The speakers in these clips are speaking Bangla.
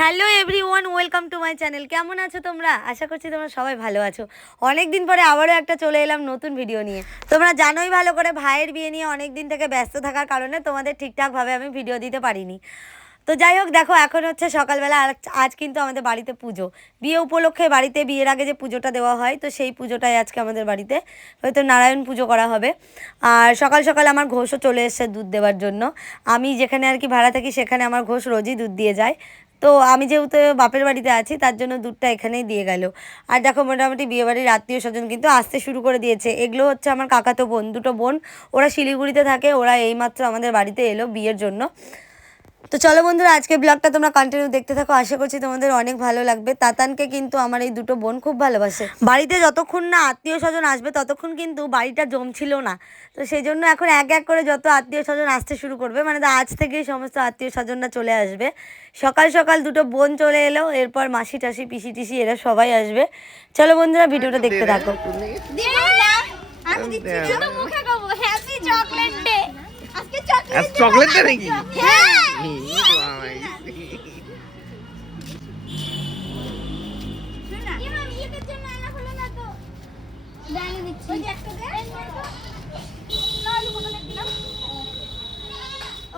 Hello everyone, welcome to my channel. কেমন আছো তোমরা? আশা করছি তোমরা সবাই ভালো আছো। অনেক দিন পরে আবারও একটা চলে এলাম নতুন ভিডিও নিয়ে। তোমরা জানোই ভালো করে ভাইয়ের বিয়ে নিয়ে অনেক দিন থেকে ব্যস্ত থাকার কারণে তোমাদের ঠিকঠাকভাবে আমি ভিডিও দিতে পারিনি। তো যাই হোক, দেখো, এখন হচ্ছে সকালবেলা আজ কিন্তু আমাদের বাড়িতে পুজো। বিয়ে উপলক্ষে বাড়িতে বিয়ের আগে যে পুজোটা দেওয়া হয়, তো সেই পুজোটাই আজকে আমাদের বাড়িতে। হয়তো নারায়ণ পুজো করা হবে। আর সকাল সকাল আমার ঘোষও চলে এসছে দুধ দেওয়ার জন্য। আমি যেখানে আর কি ভাড়া থাকি, সেখানে আমার ঘোষ রোজই দুধ দিয়ে যায়। তো আমি যেহেতু বাপের বাড়িতে আছি, তার জন্য দুধটা এখানেই দিয়ে গেল। আর দেখো, মোটামুটি বিয়েবাড়ির আত্মীয় স্বজন কিন্তু আসতে শুরু করে দিয়েছে। এগুলো হচ্ছে আমার কাকাতো বোন, দুটো বোন। ওরা শিলিগুড়িতে থাকে, ওরা এইমাত্র আমাদের বাড়িতে এলো বিয়ের জন্য। তো চলো বন্ধুরা আজকে ব্লগটা তোমরা কন্টিনিউ দেখতে থাকো। আশা করছি তোমাদের অনেক ভালো লাগবে। তাতানকে কিন্তু আমার এই দুটো বোন খুব ভালোবাসে। বাড়িতে যতক্ষণ না আত্মীয় স্বজন আসবে ততক্ষণ কিন্তু বাড়িটা জমছিল না। তো সেই জন্য এখন এক এক করে যত আত্মীয় স্বজন আসতে শুরু করবে মানে আজ থেকেই সমস্ত আত্মীয় স্বজনরা চলে আসবে। সকাল সকাল দুটো বোন চলে এলো এরপর মাসি টাসি পিসি টিসি এরা সবাই আসবে। চলো বন্ধুরা ভিডিওটা দেখতে থাকো। আমি দিচ্ছি শুধু মুখে কব হ্যাপি চকলেট ডে আজকে চকলেট আজ চকলেট দে নাকি? হ্যাঁ।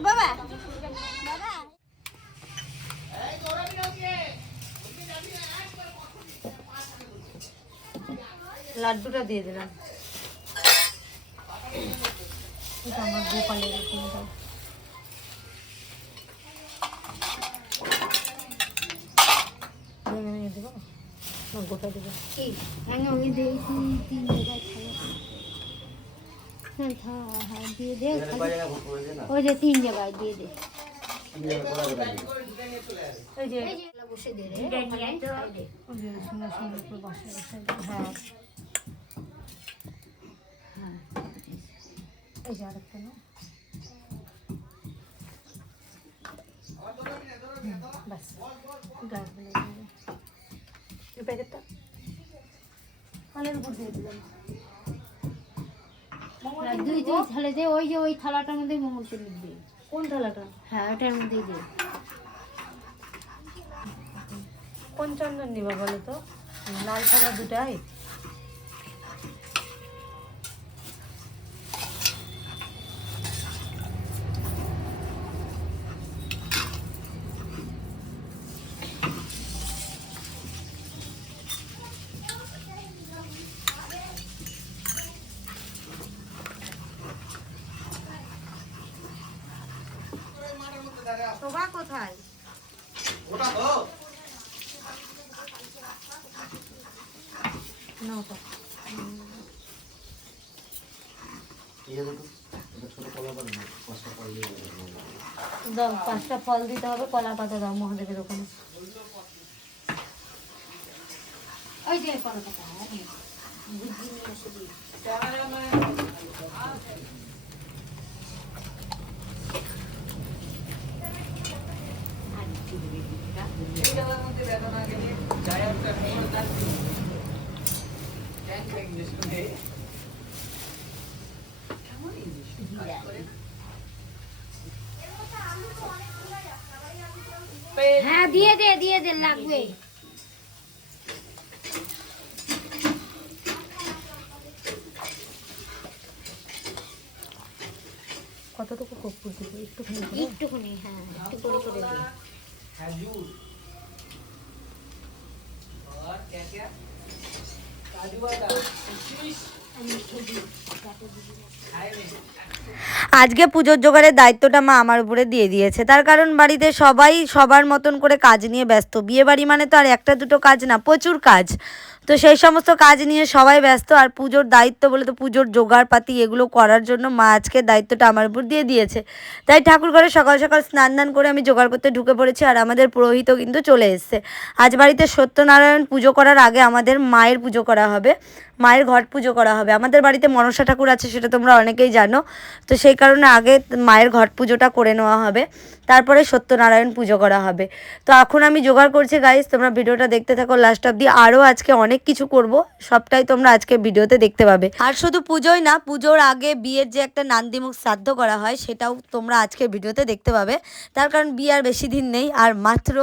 বাবা বাবা লাড্ডুটা দিয়ে দিলাম। এটা আমার গোপালের এখানে ভেঙে ভেঙে দেবো না গোটা দেবো কি আমি আমি দেই তিন তিন জায়গায় খাব হ্যাঁ হ্যাঁ হ্যাঁ দিয়ে দে ওই যে তিন জায়গায় দিয়ে দে এই যে এই যে বসে দে রে ওই যে সুন্দর সুন্দর করে বসে বসে হ্যাঁ হ্যাঁ এই যে আরেকটা না হুম, ব্যাস গাছ বলে দিলাম। এই প্যাকেটটা। ফলের উপর দিয়ে দিলাম। দুই দুই থালে দে ওই যে ওই থালাটার মধ্যে মোমোর তেল কোন থালাটা? হ্যাঁ ওটার মধ্যেই দে কোন চন্দন নিবা বলো তো? লাল থালা দুটাই? শোভা কোথায়? দাও পাঁচটা ফল দিতে হবে কলা পাতা দাও মহাদেবের ওখানে। ওই যে কলকাতা হ্যাঁ দিয়ে দে দিয়ে দে লাগবে। কতটুকু কর্পূর দেবো একটুখানি? একটুখানি হ্যাঁ একটু করে করে দে আজকে পুজোর জোগাড়ের দায়িত্বটা মা আমার উপরে দিয়ে দিয়েছে। তার কারণ বাড়িতে সবাই সবার মতন করে কাজ নিয়ে ব্যস্ত। বিয়ে বাড়ি মানে তো আর একটা দুটো কাজ না প্রচুর কাজ। তো সেই সমস্ত কাজ নিয়ে সবাই ব্যস্ত, আর পুজোর দায়িত্ব বলে তো পুজোর জোগাড়পাতি এগুলো করার জন্য মা আজকে দায়িত্বটা আমার উপর দিয়ে দিয়েছে। তাই ঠাকুর ঘরে সকাল সকাল স্নান দান করে আমি জোগাড় করতে ঢুকে পড়েছি, আর আমাদের পুরোহিতও কিন্তু চলে এসছে। আজ বাড়িতে সত্যনারায়ণ পুজো করার আগে আমাদের মায়ের পুজো করা হবে, মায়ের ঘট পুজো করা হবে। আমাদের বাড়িতে মনসা ঠাকুর আছে সেটা তোমরা অনেকেই জানো, তো সেই কারণে আগে মায়ের ঘট পুজোটা করে নেওয়া হবে, তারপরে সত্যনারায়ণ পুজো করা হবে। তো এখন আমি জোগাড় করছি গাইস তোমরা ভিডিওটা দেখতে থাকো লাস্ট অব্দি আরও আজকে অনেক কিছু করব, সবটাই তোমরা আজকে ভিডিওতে দেখতে পাবে। আর শুধু পুজোই না, পুজোর আগে বিয়ের যে একটা নান্দিমুখ শ্রাদ্ধ করা হয়, সেটাও তোমরা আজকে ভিডিওতে দেখতে পাবে। তার কারণ বিয়ে আর বেশি দিন নেই, আর মাত্র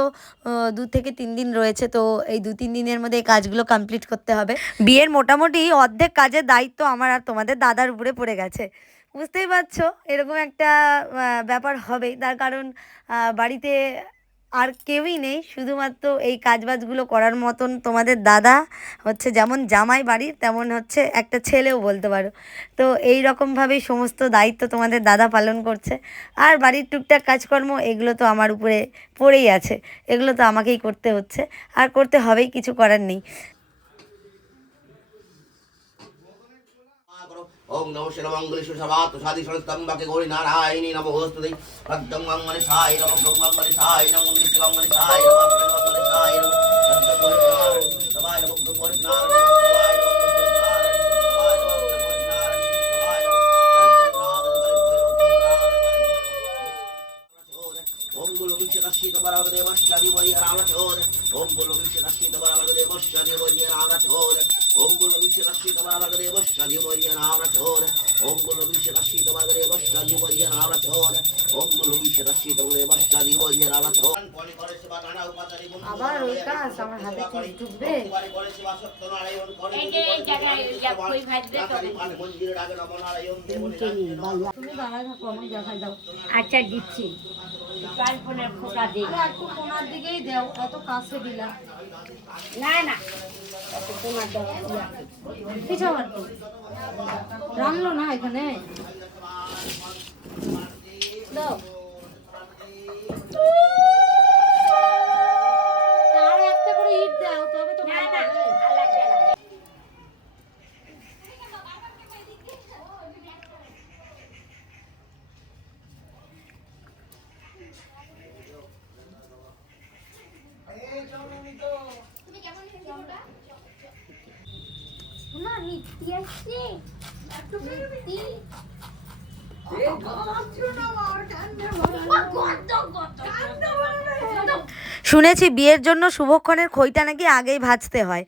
দু থেকে তিন দিন রয়েছে, তো এই দু তিন দিনের মধ্যে এই কাজগুলো কমপ্লিট করতে হবে। বিয়ের মোটামুটি অর্ধেক কাজের দায়িত্ব আমার আর তোমাদের দাদার উপরে পড়ে গেছে। বুঝতেই পারছ? এরকম একটা ব্যাপার হবেই। তার কারণ বাড়িতে আর কেউই নেই, শুধুমাত্র এই কাজবাজগুলো করার মতন তোমাদের দাদা হচ্ছে যেমন জামাই বাড়ির, তেমন হচ্ছে একটা ছেলেও বলতে পারো। তো এই রকমভাবেই সমস্ত দায়িত্ব তোমাদের দাদা পালন করছে। আর বাড়ির টুকটাক কাজকর্ম, এগুলো তো আমার উপরে পড়েই আছে। এগুলো তো আমাকেই করতে হচ্ছে। আর করতে হবেই, কিছু করার নেই। ওম নম শিরমঙ্গলি সুষভাত সাদি সরস্তম্বাকে গৌরী নারায়ণী নম হোস্তুতি ভক্তং মঙ্গলে সাই নম ব্রহ্মঙ্গলে সাই নম নিশ্চলঙ্গলে সাই নম প্রেমঙ্গলে সাই নম ভক্তং গৌরী নারায়ণী সবাই নম ভক্তং গৌরী নারায়ণী সবাই নম ভক্তং গৌরী নারায়ণী সবাই নম ওমগুলো বিশ্বদশিত বরাবদেবশ্চাদি বরিয় রামচোদ ওম বরিয় রামচোদ ওমগুলো বিশ্বদশিত বরাবদেবশ্চাদি বরিয় রামচোদ আবার ওই কাজ আমার হাতে কি দাও। আচ্ছা দিচ্ছি। দিই। একটু কোনার দিকেই দাও এত কাছে দিলা। না না। আর তো রামলো না এখানে? দাও আর একটা করে ইট দাও তবে তো না ভালো না হবে। আর লাগবে না শুনেছি বিয়ের জন্য শুভক্ষণের খইটা নাকি আগেই ভাজতে হয়।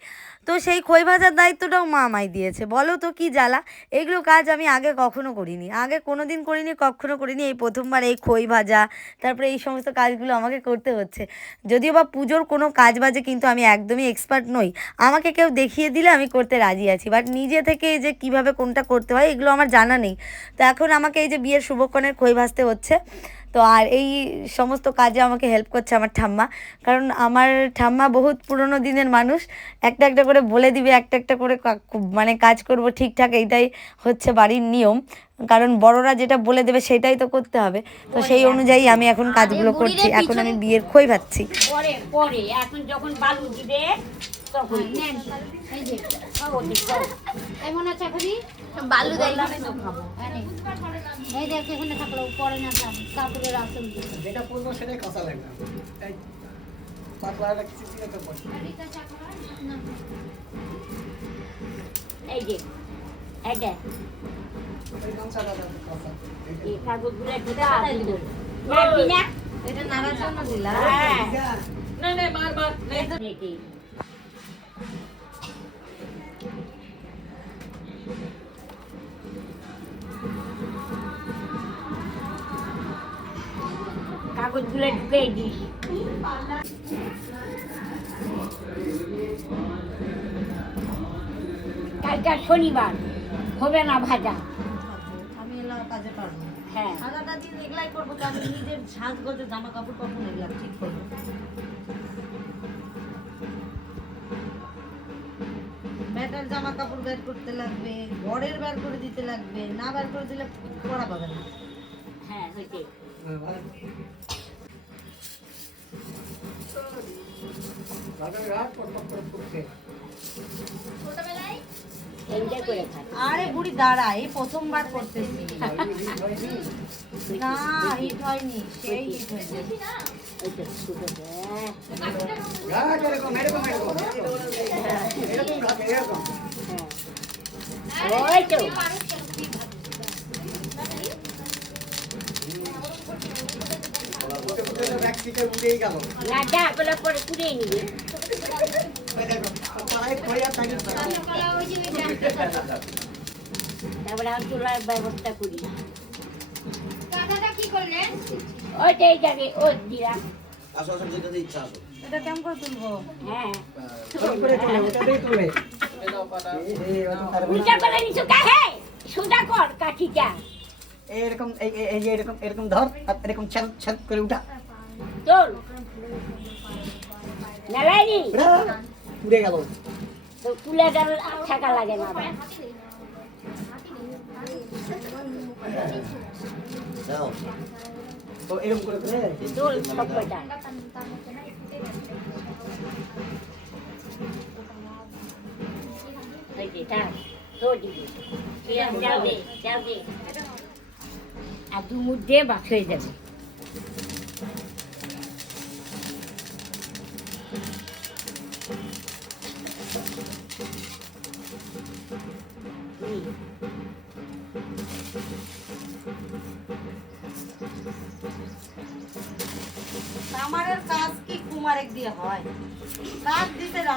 তো সেই খই ভাজার দায়িত্বটাও মা আমায় দিয়েছে। বলো তো কি জ্বালা? এগুলো কাজ আমি আগে কখনো করিনি। আগে কোনো দিন করিনি, কখনো করিনি। এই প্রথমবার এই খই ভাজা, তারপরে এই সমস্ত কাজগুলো আমাকে করতে হচ্ছে। যদিও বা পুজোর কোনো কাজ বাজে কিন্তু আমি একদমই এক্সপার্ট নই। আমাকে কেউ দেখিয়ে দিলে আমি করতে রাজি আছি। বাট নিজে থেকে যে কীভাবে কোনটা করতে হয়, এগুলো আমার জানা নেই। তো এখন আমাকে এই যে বিয়ের শুভক্ষণের খই ভাজতে হচ্ছে। তো আর এই সমস্ত কাজে আমাকে হেল্প করছে আমার ঠাম্মা। কারণ আমার ঠাম্মা বহুত পুরনো দিনের মানুষ। একটা একটা করে বলে দিবে একটা একটা করে মানে কাজ করব ঠিকঠাক এইটাই হচ্ছে বাড়ির নিয়ম। কারণ বড়রা যেটা বলে দেবে সেটাই তো করতে হবে। তো সেই অনুযায়ী আমি এখন কাজগুলো করছি। এখন আমি বিয়ের খই ভাচ্ছি পরে পরে এখন যখন বালু দিবে বালু দেয় তো এই দেখ এখানে থাকল পরে না কাপড়ের যেটা পূর্ণ সেটাই কাঁচা লাগবে। এই পড়ে। এই যে কাগজগুলো একটু দাও না এটা নাড়ার জন্য দিলাম। হ্যাঁ। যা। এটি। কাগজগুলো ঢুকে দিস কালকে শনিবার হবে না ভাজা। আমি এলা কাজে পারব হ্যাঁ। সাদাটা দিন এগুলাই করব তো আমি নিজের ঝাঁজ গজে জামা কাপড় কখন এগুলা ঠিক করব। ব্যাটার জামা কাপড় বের করতে লাগবে ঘরের বের করে দিতে লাগবে না বের করে দিলে পড়া পাবে না। হ্যাঁ হয়েছে ভালো রাত পট পট করে ফুটছে। এইটা করে খাই আরে বুড়ি দাঁড়া এই প্রথমবার করতেছি। না হিট হয়নি সেই হিট হয়েছে হ্যাঁ এরকম, এরকম, এরকম। এরকম রাত, এরকম। হ্যাঁ ওই তো উঠে উঠে তো গেল। পরে নিবি আর। তারপরে আমি ব্যবস্থা করি। কাঁথাটা কি করলেন ওই তো এই জায়গায় আসো আসো যেতে ইচ্ছা আসো। এটা কেমন করে তুলবো? হ্যাঁ। করে। উল্টা করে নিচু কাহে সোজা কর কাঠিটা। এই এরকম এরকম ধর আর এরকম ছাদ ছাদ করে উঠা। তোল নালাইনি উঠা উড়ে গেল তো তুলে গেল থাকা লাগে না আবার। দাও তো এরকম করে করে তোল সব কটা এই যে থাক, তোল দিবি। তুই আর যাও দে, যাও দে। আর দু মুঠ দিয়ে বাক্স হয়ে যাবে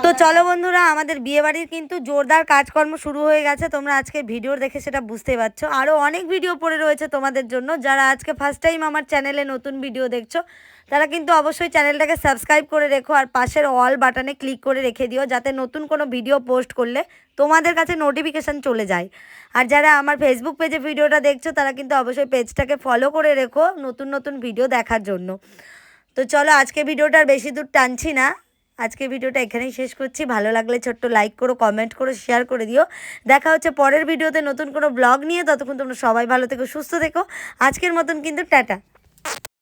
তো চলো বন্ধুরা, আমাদের বিয়ে বাড়ির কিন্তু জোরদার কাজকর্ম শুরু হয়ে গেছে। তোমরা আজকে ভিডিও দেখে সেটা বুঝতেই পারছ। আরও অনেক ভিডিও পড়ে রয়েছে তোমাদের জন্য। যারা আজকে ফার্স্ট টাইম আমার চ্যানেলে নতুন ভিডিও দেখছ, তারা কিন্তু অবশ্যই চ্যানেলটাকে সাবস্ক্রাইব করে রেখো আর পাশের অল বাটনে ক্লিক করে রেখে দিও, যাতে নতুন কোনো ভিডিও পোস্ট করলে তোমাদের কাছে নোটিফিকেশান চলে যায়। আর যারা আমার ফেসবুক পেজে ভিডিওটা দেখছ, তারা কিন্তু অবশ্যই পেজটাকে ফলো করে রেখো নতুন নতুন ভিডিও দেখার জন্য। তো চলো আজকে ভিডিওটা আর বেশি দূর টানছি না। আজকে ভিডিওটা এখানেই শেষ করছি। ভালো লাগলে ছোট্ট লাইক করো কমেন্ট করো শেয়ার করে দিও। দেখা হচ্ছে পরের ভিডিওতে নতুন কোনো ব্লগ নিয়ে। ততক্ষণ তোমরা সবাই ভালো থেকো, সুস্থ থেকো। আজকের মতন কিন্তু টাটা।